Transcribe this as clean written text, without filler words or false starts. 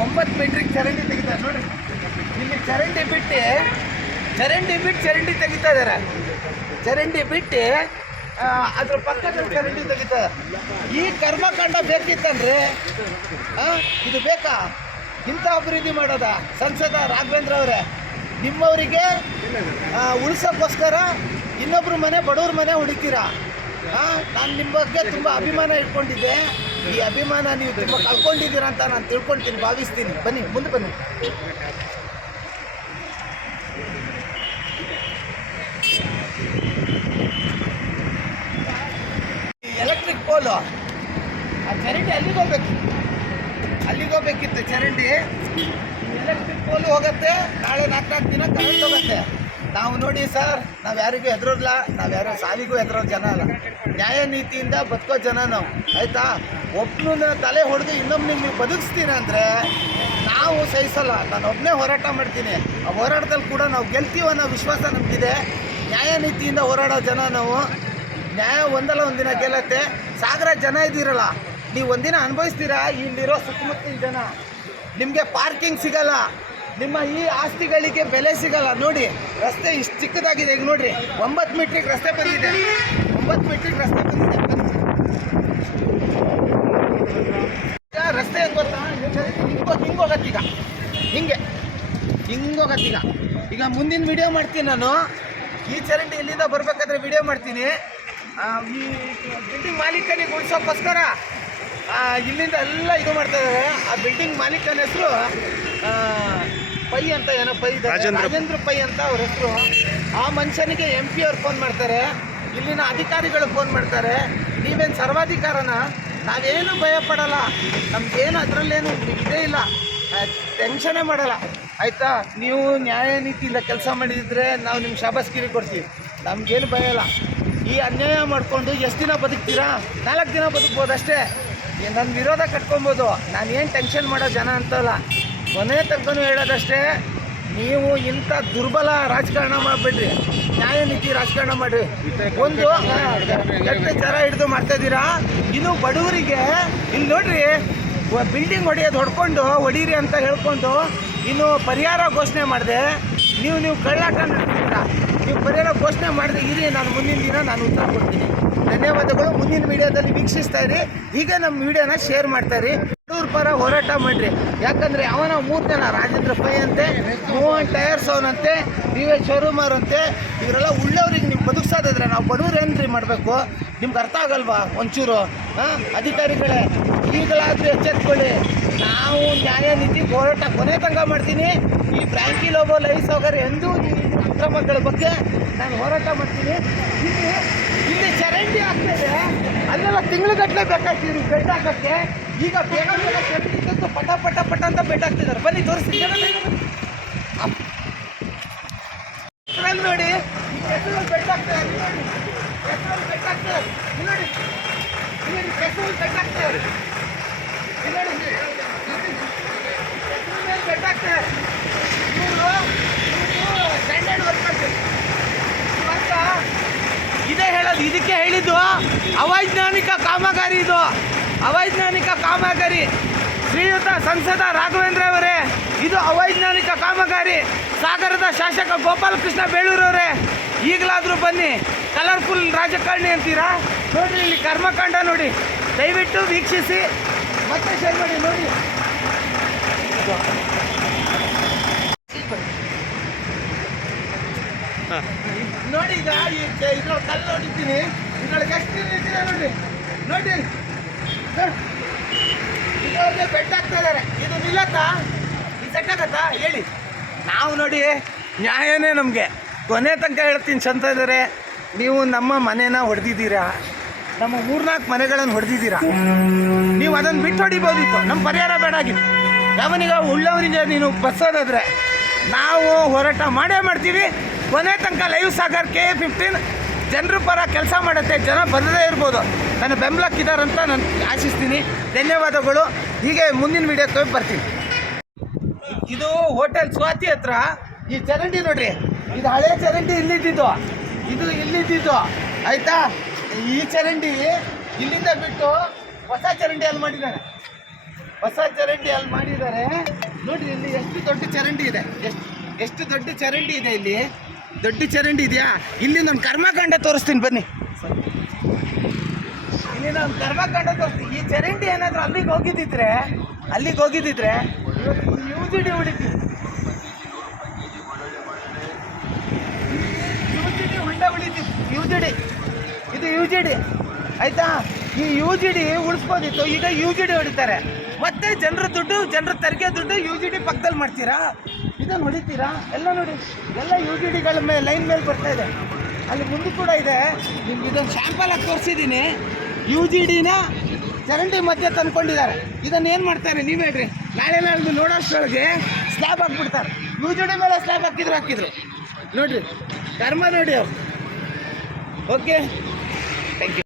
9 ಮೀಟ್ರಿಗೆ ಚರಂಡಿ ತೆಗಿತಾರೆ ನೋಡ್ರಿ. ಇಲ್ಲಿ ಚರಂಡಿ ಬಿಟ್ಟು ತೆಗಿತಾ ಇದ್ದಾರೆ. ಚರಂಡಿ ಬಿಟ್ಟು ಅದ್ರ ಪಕ್ಕದಲ್ಲಿ ಚರಂಡಿ ತೆಗಿತಾರೆ. ಈ ಕರ್ಮಕಾಂಡ ಬೇಕಿತ್ತಂದ್ರೆ ಇದು ಬೇಕಾ? ಇಂಥ ಅಭಿವೃದ್ಧಿ ಮಾಡೋದ ಸಂಸದ ರಾಘವೇಂದ್ರ ಅವರೇ? ನಿಮ್ಮವರಿಗೆ ಉಳಿಸೋಕ್ಕೋಸ್ಕರ ಇನ್ನೊಬ್ರು ಮನೆ, ಬಡವ್ರ ಮನೆ ಹುಡುಕ್ತೀರಾ. ನಾನು ನಿಮ್ಮ ಬಗ್ಗೆ ತುಂಬ ಅಭಿಮಾನ ಇಟ್ಕೊಂಡಿದ್ದೆ. ಈ ಅಭಿಮಾನ ನೀವು ತುಂಬ ಕಳ್ಕೊಂಡಿದ್ದೀರಾ ಅಂತ ನಾನು ತಿಳ್ಕೊಳ್ತೀನಿ, ಭಾವಿಸ್ತೀನಿ. ಬನ್ನಿ, ಮುಂದೆ ಬನ್ನಿ. ಎಲೆಕ್ಟ್ರಿಕ್ ಪೋಲು ಆ ಚರಂಡಿ ಅಲ್ಲಿಗೆ ಹೋಗ್ಬೇಕಿತ್ತು ಚರಂಡಿ. ಎಲೆಕ್ಟ್ರಿಕ್ ಪೋಲು ಹೋಗುತ್ತೆ. ನಾಳೆ 4 ದಿನ ಕರೆಂಟ್ ಹೋಗುತ್ತೆ. ನಾವು ನೋಡಿ ಸರ್, ನಾವು ಯಾರಿಗೂ ಹೆದರೋಲ್ಲ, ನಾವು ಯಾರೋ ಸಾವಿಗೂ ಹೆದರೋ ಜನ ಅಲ್ಲ. ನ್ಯಾಯ ನೀತಿಯಿಂದ ಬದುಕೋ ಜನ ನಾವು, ಆಯಿತಾ? ಒಬ್ಬನ ತಲೆ ಹೊಡೆದು ಇನ್ನೊಬ್ಬನಿಗೆ ನೀವು ಬದುಕಿಸ್ತೀರ ಅಂದರೆ ನಾವು ಸಹಿಸಲ್ಲ. ನಾನು ಒಬ್ಬನೇ ಹೋರಾಟ ಮಾಡ್ತೀನಿ. ಆ ಹೋರಾಟದಲ್ಲಿ ಕೂಡ ನಾವು ಗೆಲ್ತೀವಿ ಅನ್ನೋ ವಿಶ್ವಾಸ ನಮಗಿದೆ. ನ್ಯಾಯ ನೀತಿಯಿಂದ ಹೋರಾಡೋ ಜನ ನಾವು. ನ್ಯಾಯ ಒಂದಲ್ಲ ಒಂದಿನ ಗೆಲ್ಲತ್ತೆ. ಸಾವಿರ ಜನ ಇದ್ದೀರಲ್ಲ, ನೀವು ಒಂದಿನ ಅನುಭವಿಸ್ತೀರಾ. ಇಲ್ಲಿರೋ ಸುತ್ತಮುತ್ತಲಿನ ಜನ ನಿಮಗೆ ಪಾರ್ಕಿಂಗ್ ಸಿಗಲ್ಲ, ನಿಮ್ಮ ಈ ಆಸ್ತಿಗಳಿಗೆ ಬೆಲೆ ಸಿಗಲ್ಲ. ನೋಡಿ, ರಸ್ತೆ ಇಷ್ಟು ಚಿಕ್ಕದಾಗಿದೆ. ಈಗ ನೋಡ್ರಿ, 9 ಮೀಟ್ರಿಗೆ ರಸ್ತೆ ಬಂದಿದೆ. 9 ಮೀಟ್ರಿಗೆ ರಸ್ತೆ ಬಂದಿದೆ. ರಸ್ತೆ ಹೆಂಗೆ ಗೊತ್ತಾ? ಹಿಂಗೋಗತ್ತೀಗ, ಹಿಂಗೋಗತ್ತೀಗ. ಈಗ ಮುಂದಿನ ವಿಡಿಯೋ ಮಾಡ್ತೀನಿ ನಾನು. ಈ ಚರಂಡಿ ಇಲ್ಲಿಂದ ಬರಬೇಕಾದ್ರೆ ವಿಡಿಯೋ ಮಾಡ್ತೀನಿ. ಈ ಬಿಲ್ಡಿಂಗ್ ಮಾಲೀಕನಿಗೆ ಉಳಿಸೋಕ್ಕೋಸ್ಕರ ಇಲ್ಲಿಂದ ಎಲ್ಲ ಇದು ಮಾಡ್ತಾ ಇದ್ದಾರೆ. ಆ ಬಿಲ್ಡಿಂಗ್ ಮಾಲೀಕನ ಹೆಸರು ಪೈ ಅಂತ, ಏನೋ ಪೈ, ರಾಜೇಂದ್ರ ಪೈ ಅಂತ ಅವ್ರ ಹೆಸರು. ಆ ಮನುಷ್ಯನಿಗೆ MP ಅವ್ರು ಫೋನ್ ಮಾಡ್ತಾರೆ, ಇಲ್ಲಿನ ಅಧಿಕಾರಿಗಳು ಫೋನ್ ಮಾಡ್ತಾರೆ. ನೀವೇನು ಸರ್ವಾಧಿಕಾರನ? ನಾವೇನು ಭಯ ಪಡಲ್ಲ, ನಮಗೇನು ಅದರಲ್ಲೇನು ಇದೇ ಇಲ್ಲ, ಟೆನ್ಷನ್ನೇ ಮಾಡಲ್ಲ, ಆಯಿತಾ? ನೀವು ನ್ಯಾಯ ನೀತಿಯಿಂದ ಕೆಲಸ ಮಾಡಿದರೆ ನಾವು ನಿಮ್ಮ ಶಾಬಾಸ್ಗಿರಿ ಕೊಡ್ತೀವಿ. ನಮಗೇನು ಭಯ ಇಲ್ಲ. ಈ ಅನ್ಯಾಯ ಮಾಡಿಕೊಂಡು ಎಷ್ಟು ದಿನ ಬದುಕ್ತೀರಾ? 4 ದಿನ ಬದುಕ್ಬೋದು ಅಷ್ಟೇ. ನನ್ನ ವಿರೋಧ ಕಟ್ಕೊಬೋದು. ನಾನೇನು ಟೆನ್ಷನ್ ಮಾಡೋ ಜನ ಅಂತಲ್ಲ. ಕೊನೆ ತನಕನೂ ಹೇಳೋದಷ್ಟೇ, ನೀವು ಇಂಥ ದುರ್ಬಲ ರಾಜಕಾರಣ ಮಾಡಿಬಿಡ್ರಿ, ನ್ಯಾಯ ನೀತಿ ರಾಜಕಾರಣ ಮಾಡಿರಿ. ಒಂದು ಕೆಟ್ಟ ಜರ ಹಿಡಿದು ಮಾಡ್ತಾಯಿದ್ದೀರಾ. ಇನ್ನು ಬಡವರಿಗೆ ಇಲ್ಲಿ ನೋಡ್ರಿ, ಬಿಲ್ಡಿಂಗ್ ಹೊಡ್ಕೊಂಡು ಹೊಡೀರಿ ಅಂತ ಹೇಳ್ಕೊಂಡು ಇನ್ನು ಪರಿಹಾರ ಘೋಷಣೆ ಮಾಡಿದೆ. ನೀವು ಕಳ್ಳಾಟ ನಡೆಸಿದ್ದೀರಾ. ನೀವು ಪರಿಹಾರ ಘೋಷಣೆ ಮಾಡಿದೆ ಇರಿ, ನಾನು ಮುಂದಿನ ದಿನ ನಾನು ಉತ್ತರ ಕೊಡ್ತೀನಿ. ಧನ್ಯವಾದಗಳು. ಮುಂದಿನ ವಿಡಿಯೋದಲ್ಲಿ ವೀಕ್ಷಿಸ್ತಾ ಇರಿ. ಹೀಗೆ ನಮ್ಮ ವಿಡಿಯೋನ ಶೇರ್ ಮಾಡ್ತಾಯಿರಿ. ಬಡವ್ರ ಪರ ಹೋರಾಟ ಮಾಡಿರಿ. ಯಾಕಂದರೆ ಅವನ 3 ಜನ, ರಾಜೇಂದ್ರ ಪೈ ಅಂತೆ, ಮೋಹನ್ ಟೈರ್ಸ್ ಅವನಂತೆ, DY ಶೋರೂಮ್ ಅವರಂತೆ, ಇವರೆಲ್ಲ ಉಳ್ಳವ್ರಿಗೆ ನೀವು ಬದುಕ್ಸೋದಿದ್ರೆ ನಾವು ಬಡವ್ರು ಏನ್ರಿ ಮಾಡಬೇಕು? ನಿಮ್ಗೆ ಅರ್ಥ ಆಗಲ್ವಾ ಒಂಚೂರು? ಅಧಿಕಾರಿಗಳೇ, ಈಗಲಾದರೂ ಎಚ್ಚೆತ್ಕೊಳ್ಳಿ. ನಾವು ನ್ಯಾಯ ನೀತಿ ಹೋರಾಟ ಕೊನೆ ತನಕ ಮಾಡ್ತೀನಿ. ಈ ಫ್ರ್ಯಾಂಕಿ ಲೋಬೋ ಲೈವ್ ಸೌಕರ್ಯ ಎಂದೂ ಅಕ್ರಮಗಳ ಬಗ್ಗೆ ನಾನು ಹೋರಾಟ ಮಾಡ್ತೀನಿ. ಇಲ್ಲಿ ಚರಂಡಿ ಆಗ್ತಾಯಿದೆ, ಅಲ್ಲೆಲ್ಲ ತಿಂಗಳುಗಟ್ಟಲೆ ಬೇಕಾಗ್ತೀವಿ ಬೆಡ್ ಹಾಕೋಕ್ಕೆ. ಈಗ ಬೇಗ ಚರಂಡಿ ಪಟ ಅಂತ ಬೆಡ್ ಹಾಕ್ತಿದ್ದಾರೆ. ಬನ್ನಿ ತೋರಿಸ್ತೀನಿ. ನೋಡಿ, ಬೆಡ್ ಹಾಕ್ತಾರೆ ನೋಡಿ, ಬೆಡ್ ಹಾಕ್ತಾರೆ ನೋಡಿ, ಬೆಡ್ ಹಾಕ್ತಾರೆ ಬೆಡ್ ಹಾಕ್ತಾರೆ. ಇವರು ಸ್ಟ್ಯಾಂಡರ್ಡ್ ವರ್ಕ್ ಮಾಡ್ತಾರೆ. ವರ್ಕ ಇದೇ ಹೇಳೋದು, ಇದಕ್ಕೆ ಹೇಳಿದ್ದು ಅವೈಜ್ಞಾನಿಕ ಕಾಮಗಾರಿ. ಇದು ಅವೈಜ್ಞಾನಿಕ ಕಾಮಗಾರಿ. ಶ್ರೀಯುತ ಸಂಸದ ರಾಘವೇಂದ್ರ ಅವರೇ, ಇದು ಅವೈಜ್ಞಾನಿಕ ಕಾಮಗಾರಿ. ಸಾಗರದ ಶಾಸಕ ಗೋಪಾಲಕೃಷ್ಣ ಬೇಳೂರವರೇ, ಈಗಲಾದರೂ ಬನ್ನಿ. ಕಲರ್ಫುಲ್ ರಾಜಕಾರಣಿ ಅಂತೀರಾ? ನೋಡಿರಿ, ಇಲ್ಲಿ ಕರ್ಮಕಾಂಡ ನೋಡಿ. ದಯವಿಟ್ಟು ವೀಕ್ಷಿಸಿ, ಮತ್ತೆ ಶೇರ್ ಮಾಡಿ. ನೋಡಿ, ನೋಡಿ, ಈಗ ಇದ್ರೊಳಗೆ ಕಲ್ಲು ನೋಡಿದ್ದೀನಿ. ಇದ್ರೊಳಗೆ ಎಷ್ಟು ನೀರಿದೆ ನೋಡ್ರಿ. ನೋಡಿ, ಇದ್ರೊಳಗೆ ಬೆಡ್ ಹಾಕ್ತಾ ಇದ್ದಾರೆ. ಇದು ನಿಲ್ಲತ್ತಾ? ಇದು ಸೆಟ್ ಆಗತ್ತಾ ಹೇಳಿ? ನಾವು ನೋಡಿ, ನ್ಯಾಯನೇ ನಮಗೆ. ಕೊನೆ ತನಕ ಹೇಳ್ತೀನಿ ಸಂತದರೆ, ನೀವು ನಮ್ಮ ಮನೇನ ಹೊಡೆದಿದ್ದೀರಾ, ನಮ್ಮ 3-4 ಮನೆಗಳನ್ನು ಹೊಡೆದಿದ್ದೀರಾ. ನೀವು ಅದನ್ನು ಬಿಟ್ಟು ಹೊಡಿಬೋದಿತ್ತು. ನಮ್ಮ ಪರಿಹಾರ ಬೇಡ ಆಗಿತ್ತು. ಯಾವನಿಗ ಉಳ್ಳವನಿಗೆ ನೀನು ಬಸ್ಸೋದಾದರೆ ನಾವು ಹೋರಾಟ ಮಾಡೇ ಮಾಡ್ತೀವಿ. ಕೊನೆ ತನಕ ಲೈವ್ ಸಾಗರ್ KA-15 ಜನರ ಪರ ಕೆಲಸ ಮಾಡುತ್ತೆ. ಜನ ಬರದೇ ಇರ್ಬೋದು, ನನ್ನ ಬೆಂಬಲಕ್ಕಿದ್ದಾರಂತ ನಾನು ಆಶಿಸ್ತೀನಿ. ಧನ್ಯವಾದಗಳು. ಹೀಗೆ ಮುಂದಿನ ವಿಡಿಯೋಕ್ಕೆ ಬರ್ತೀನಿ. ಇದು ಹೋಟೆಲ್ ಸ್ವಾತಿ ಹತ್ರ ಈ ಚರಂಡಿ ನೋಡ್ರಿ. ಇದು ಹಳೆ ಚರಂಡಿ ಇಲ್ಲಿದ್ದು, ಇದು ಇಲ್ಲಿದ್ದು, ಆಯಿತಾ? ಈ ಚರಂಡಿ ಇಲ್ಲಿಂದ ಬಿಟ್ಟು ಹೊಸ ಚರಂಡಿ ಅಲ್ಲಿ ಮಾಡಿದ್ದಾನೆ. ಹೊಸ ಚರಂಡಿ ಅಲ್ಲಿ ಮಾಡಿದ್ದಾರೆ ನೋಡ್ರಿ. ಇಲ್ಲಿ ಎಷ್ಟು ದೊಡ್ಡ ಚರಂಡಿ ಇದೆ, ಎಷ್ಟು ದೊಡ್ಡ ಚರಂಡಿ ಇದೆ. ಇಲ್ಲಿ ದೊಡ್ಡ ಚರಂಡಿ ಇದೆಯಾ? ಇಲ್ಲಿ ನಾನು ಕರ್ಮಕಾಂಡ ತೋರಿಸ್ತೀನಿ ಬನ್ನಿ. ಇಲ್ಲಿ ನಾನು ಕರ್ಮಕಾಂಡ ತೋರಿಸ್ತೀನಿ. ಈ ಚರಂಡಿ ಏನಾದರೂ ಅಲ್ಲಿಗೆ ಹೋಗಿದ್ದಿದ್ರೆ ಯು ಜಿ ಡಿ ಹೊಡಿತೀವಿ. ಹೊಂಡ ಹೊಡಿತೀವಿ. ಇದು ಯು ಜಿ ಡಿ ಆಯ್ತಾ? ಈ ಯು ಜಿ ಡಿ ಉಳಿಸ್ಬೋದಿತ್ತು, ಈಗ ಯು ಜಿ ಡಿ ಹೊಡಿತಾರೆ. ಮತ್ತೆ ಜನರ ತೆರಿಗೆ ದುಡ್ಡು ಯು ಜಿ ಡಿ ಪಕ್ಕದಲ್ಲಿ ಮಾಡ್ತೀರಾ, ಇದನ್ನು ಹೊಡಿತೀರಾ? ಎಲ್ಲ ನೋಡಿ, ಎಲ್ಲ ಯು ಜಿ ಡಿಗಳ ಲೈನ್ ಮೇಲೆ ಬರ್ತಾ ಇದೆ. ಅಲ್ಲಿ ಮುಂದೆ ಕೂಡ ಇದೆ. ನಿಮ್ಗೆ ಇದನ್ನು ಶಾಂಪಲ್ ಆಗಿ ತೋರಿಸಿದ್ದೀನಿ. ಯು ಜಿ ಡಿನ ಚರಂಡಿ ಮಧ್ಯೆ ತಂದ್ಕೊಂಡಿದ್ದಾರೆ. ಇದನ್ನು ಏನು ಮಾಡ್ತಾರೆ ನೀವು ಹೇಳ್ರಿ? ನಾಳೆ ನೋಡೋಷ್ಟರೊಳಗೆ ಸ್ಲ್ಯಾಬ್ ಹಾಕ್ಬಿಡ್ತಾರೆ. ಯು ಜಿ ಡಿ ಮೇಲೆ ಸ್ಲ್ಯಾಬ್ ಹಾಕಿದ್ರು ನೋಡ್ರಿ. ಕರ್ಮ ನೋಡಿ ಅವ್ರು. Okay, thank you.